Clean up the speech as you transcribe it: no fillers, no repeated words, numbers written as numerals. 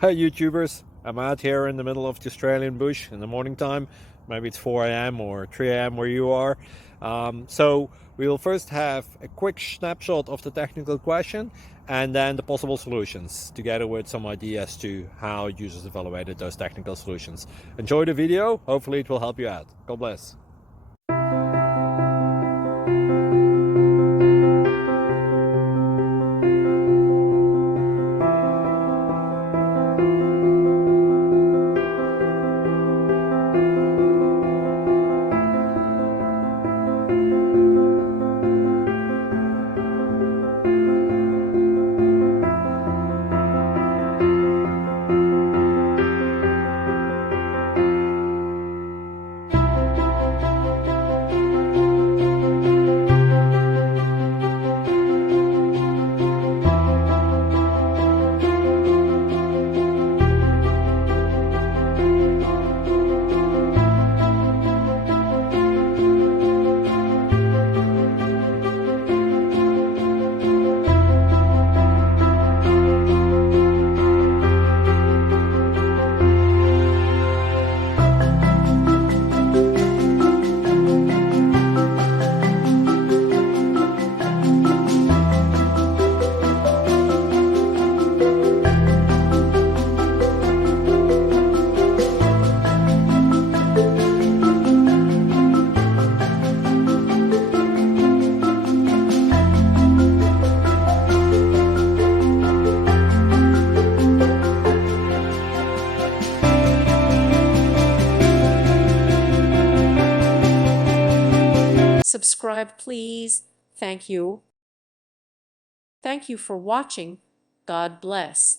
Hey YouTubers, I'm out here in the middle of the Australian bush in the morning time. Maybe it's 4 a.m. or 3 a.m. where you are. So we'll first have a quick snapshot of the technical question and then the possible solutions, together with some ideas to how users evaluated those technical solutions. Enjoy the video, hopefully it will help you out. God bless. Subscribe, please. Thank you. Thank you for watching. God bless.